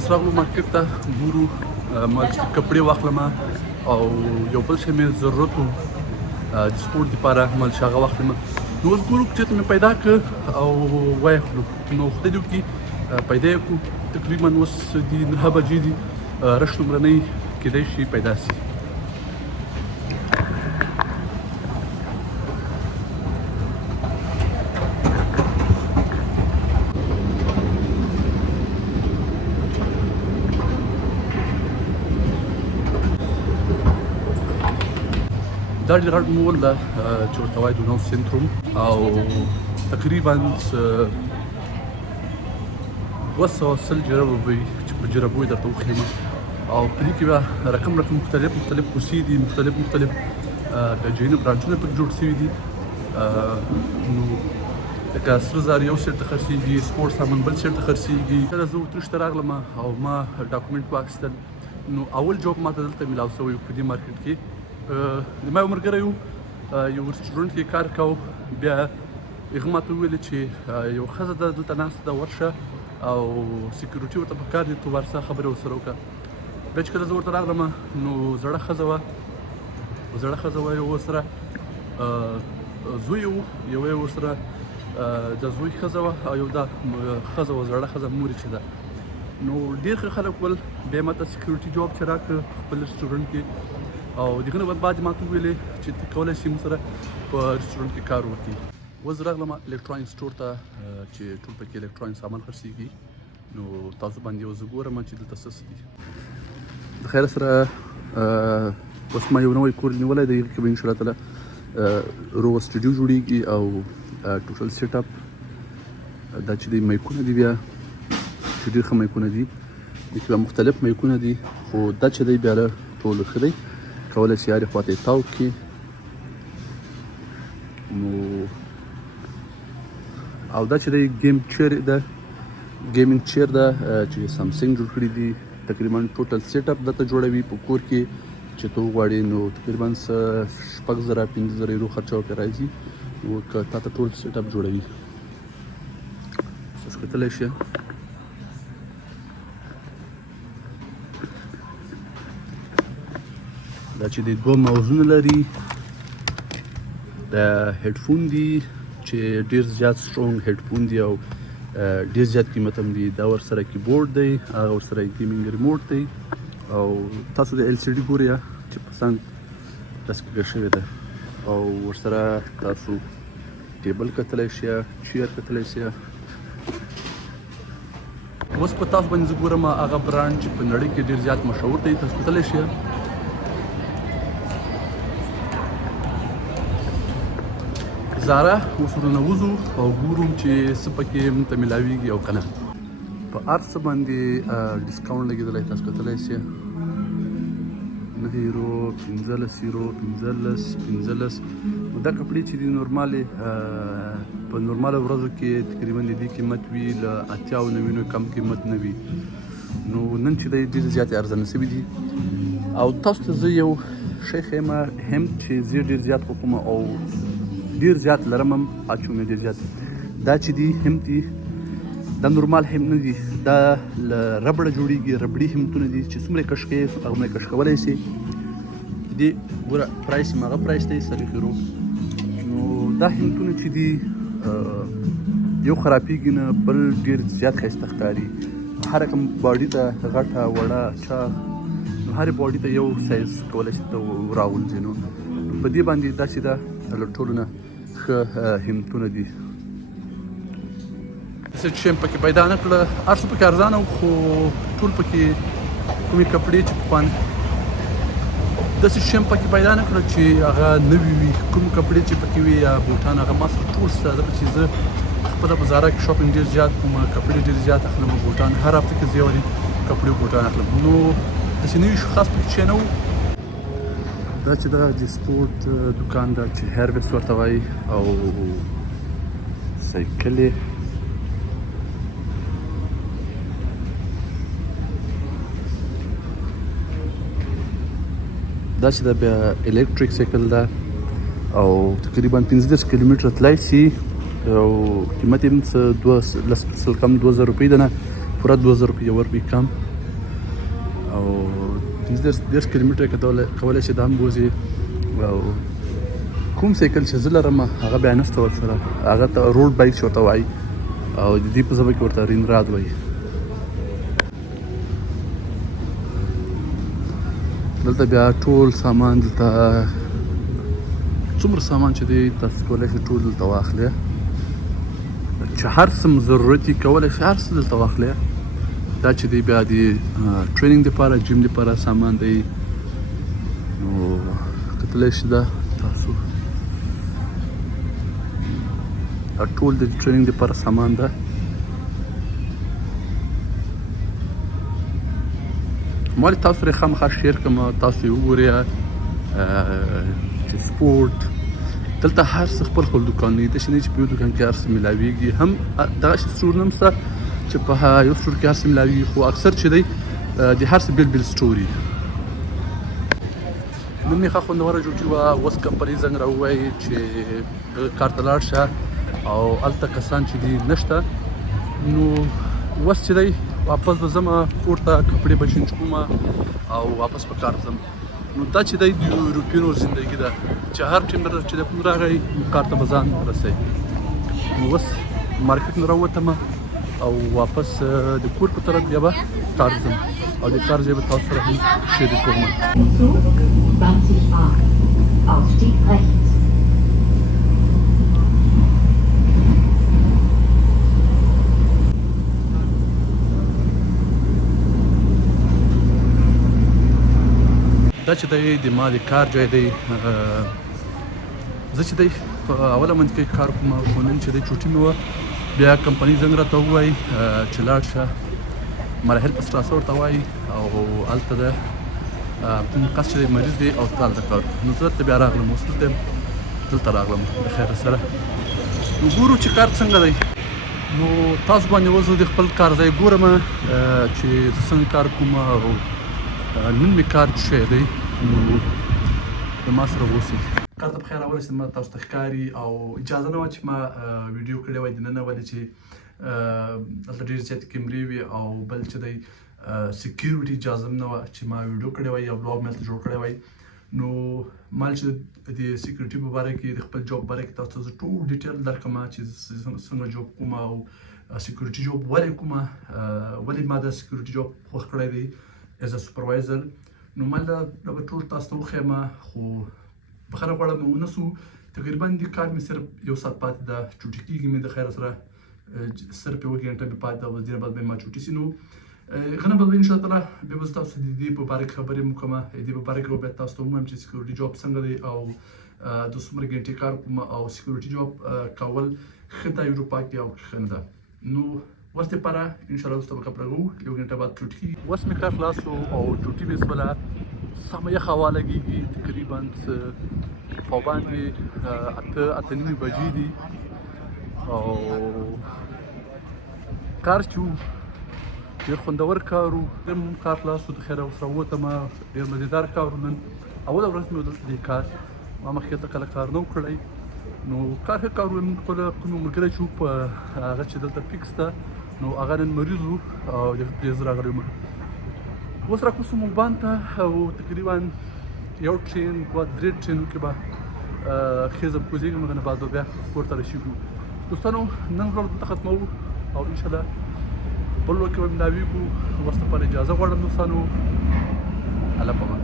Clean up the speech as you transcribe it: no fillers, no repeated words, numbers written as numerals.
اوس راغلو مارکیټ ته ګورو ما چې کپړې واخلم او یو بل شی مې ضرورت و د سپورټ دپاره ما چې هغه واخلم نو اوس ګورو چېرته مې پیدا کړ او ویې کړو نو خدای دې وکړي پیدا یې کړو تقریبا اوس دي 9 بجې دي رش لومړنۍ کیدای شي پیدا سي دا ډېر غټ مول ده چې ورته وایي دونو سنتروم او تقریبا 200 جربه به وي چې په جربو یې درته وښیم او په دې کې به رقم مختلف کوڅې دي مختلف د جینو برانچونه پکې جوړ شوي دي نو لکه سره زر یو سیټ ته خرڅېږي سپورټ سامان بل سیټ ته خرڅېږي کله زه اتریش ته راغلم او ما ډاکومنټ واخیستل نو اول جوب ماته دلته میلاو شوی په دې مارکیټ کې زما یو ملګری یو رسټورنټ کې کار کوو بیا هغه ماته وویل چې یو ښځه ده دلته ناسته ده ورشه او سیکیورټي ورته پکار دي تو ورسه خبرې ورسره وکړه بیا چې کله زه ورته راغلم نو زړه ښځه وه یو ورسره زوی و یو یې ورسره د زوی ښځه وه او یو دا ښځه وه زړه ښځه مور چې ده نو ډېر ښه خلک ول بیا ماته سیکیورټي جواب چې راکړ خپل رسټورنټ کې او دغه نه بعد ما ته ویلې چې ته کولی شې موږ سره په رسټورنټ کې کار وکړې اوس راغلم الکترونیک سټور ته چې ټول پکې الکترونیک سامان خرڅېږي نو تاسو باندې یو زه ګورم چې دلته څه څه دي د خیر سره اوس ما یو نوی کور نیولی دی هغې کې به انشاءالله تعالی رو سټوډیو جوړېږي او ټوټل سیټ اپ دا چې دی مایکونه دي بیا چې ډېر ښه مایکونه دي دې کې به مختلف مایکونه دي خو دا چې دی بیا ټول ښه دی کولی شي هرې خوا ته یې تاو کړي نو او دا چې دی ګیمینګ چیر ده چې سامسنګ جوړ کړي دي تقریبا ټوټل سیټ اپ درته جوړوي په کور کې چې ته وغواړې نو تقریبا 6,000 5,000 یورو خرچه وکړې راځي نو که تا ته ټول سیټ اپ جوړوي تاسو کتلی شئ دا چې د دوه موزونه لري دا هیډفون دي چې ډېر زیات سټرونګ هیډفون دي او ډېر زیات قیمت هم دي دا ورسره کیبورډ دی هغه ورسره ګیمینګ ریموټ دی او تاسو د LCD ګورئ چې په څنګ داسې کږه شوې ده او ورسره تاسو ټیبل کتلی شئ چیر کتلی شئ اوس په تاسو باندې زه ګورم هغه برانډ چې په نړۍ کې ډېر زیات مشهور دی تاسو کتلی شئ زارا اوس ورننه وځو او ګورو چې څه پکې موږ ته میلاویږي او که نه په هر څه باندې ډسکاونټ لګېدلی تاسو کتلی شئ 9 یورو 15 یورو 15 نو دا کپړې چې دي نورمالې په نورماله ورځو کې تقریبا د دې قیمت وي له 80 او 90 کم قیمت نه وي نو نن چې دی ډېرې زیاتې ارزانه شوي دي او تاسو ته زه یو شی ښیم هم چې زه ډېر زیات خوښوم او ډېر زیات لرم هم اچوم ډېر زیات دا چې دي هم دي دا نورمال هم نه دي دا له ربړه جوړېږي ربړي همتونه دي چې څومره کش کوې هغومره کش کولی شي دې ګوره پرایس هم هغه پرایس دی 3 یورو نو دا همتونه چې دي یو خرابېږي نه بل ډېر زیات ښایسته ښکاري هر رقم باډي ته غټه وړه چاغ نو هرې باډي ته یو سایز کولی شي ته راولځي نو په دې باندې داسې ده له ټولو نه ښه همتونه دي څه چې شی پکې پیدا نه کړه هر څه پکې ارزانه و خو ټول پکې کومې کپړې چې پخوانۍ داسې شی هم پکې پیدا نه کړه چې هغه نوي وي کوم کپړې چې پکې وي یا بوټان هغه ما سره ټول شته ځکه چې زه خپله په زارا کې شاپینګ ډېر زیات کوم کپړې ډېر زیات اخلم بوټان هر هفته کې زه یو کپړې بوټان اخلم نو داسې نوي خاص پکې شی نه و دا چې دا د سپورټ دکان ده چې هیرویکس ورته وایي او سایکلې دا چې دا بیا الکتریک سایکل ده او تقریبا 15 کیلومتره تللی شي او قیمت یې هم څه 2000 روپۍ ده نه پوره 2000 روپۍ ورکوي کم 15 کیلومتره کولی شي دا هم بوځي. او کوم سایکل چې زه لرم هغه بیا نشته ورسره، هغه ته روډ بایک چې ورته وایي او د دې په ژبه کې ورته رینراد وایي. دلته بیا ټول سامان دلته څومره سامان چې دی تاسو کولی شئ ټول دلته واخلئ، چې هر څه ضرورت یې کولی شئ هر څه دلته واخلئ. دا چې دی بیا د ټریننګ دپاره جیم دپاره سامان دی. نو کتلی شئ دا تاسو ټول د ټریننګ دپاره سامان ده. ما تاسو سره خامخا شیر کوم، تاسو یې وګورئ چې سپورټ دلته هر څه خپل دوکان دی، داسې نه چې په یو دوکان کې هر څه میلاویږي. هم دغسې سټورونه هم شته چې په یو سټور کې هر څه میلاویږي، خو اکثر چې دی د هر څه بیل سټور وي. نن مې ښه خوندوره ډیوټي وه. اوس کمپنۍ زنګ راووایي چې کار ته لاړ شه او هلته کسان چې دي نشته. نو اوس چې دی واپس به ځم کور ته، کپړې به چینج کوم او واپس به کار ځم. نو دا چې دی د یوروپینو زندګي ده چې هر ټیمبر چې د کوم راغی کار ته به ځان رسوي. نو اوس مارکیټ نه راووتم او واپس د کور په طرف بیا به کار ځم او د کار ځای به تاسو سره هم شریک کوم. Ausstieg rechts. دا چې دی د ما د کار ځای دی. زه چې دی په اوله منطقه کې کار کوم، خو نن چې دی چوټي مې وه، بیا کمپنۍ زنګ راته ووایي چې لاړ شه مراحل په ستراسه ورته وایي او هلته ده کوم کس چې دی مریض دی او تا هلته کار. نو زه دلته بیا راغلم، اوس دلته راغلم د خیره سره. نو ګورو چې کار څنګه دی. نو تاسو باندې اوس زه د خپل کار ځای ګورم چې زه څنګه کار کوم او نن مې کار شوی دی. نو د ما سره اوسئ. کار ته په خیر راورسېدم، ما تاسو ته ښکاري او اجازه نه وه چې ما ویډیو کړې وای دننه، ولې چې دلته ډېرې زیاتې کیمرې وې او بل چې دی سکیورټي اجازه هم نه وه چې ما ویډیو کړې وای یا بلاګ مې هلته جوړ کړی وای. نو ما چې د سکیورټي په باره کې د خپل جاب په باره کې تاسو ته زه ټول ډیټیل درکړم چې څنګه جاب کوم او سکیورټي جاب ولې کوم، ولې ما دا سکیورټي جاب خوښ کړی دی ایز ا سپروایزر. نو ما دا به ټول تاسو ته وښیم، خو بخښنه غواړم ونه سو. تقریبا د کار مې صرف 1 ساعت پاتې ده، چوټي کېږي مې د خیره سره صرف 1 ګنټه مې پاتې ده، اوس دینه بعد به ما چوټي سي. نو غنه به انشاءالله تعالی بیا به تاسو د دې په باره کې خبرې مو کومه، د دې په باره کې به تاسو ته ووایم چې سکیورټي جاب څنګه دی او د څومره ګنټې کار کوم او سکیورټي جاب کول ښه ده اروپا کې او ښه نه ده. نو اوس دپاره انشاءالله وروسته به خبره کوو، 1 ګنټه بعد چوټي کېږي. اوس مې کار خلاص و او چوټي مې شوله، سمه یخه هوا لګېږي، تقریبا په باندې 8:30 بجې دي او کار چې و ډېر خوندور کار و. کار خلاص و، د خیره اوس راووتم، ډېر مزېدار کار و. نن اوله ورځ مې دلته دې کار، ما مخکې دلته کله کار نه و کړی. نو کار ښه کار و. موږ خپله کوم ملګری چې و په هغه چې دلته فکس ده، نو هغه نن مریض و او دې زه راغلی وم. اوس راکوز وم بان ته او تقریبا 1 ټرین 2-3 ټرینو کې به خیزم کوزېږم، هغه نه بعد به بیا کور ته رسېږو. دوستانو نن ورځ دلته ختموو او انشاءالله بل وخت کې به ملاوېږو. اوس لپاره اجازه غواړم دوستانو، الله پامان.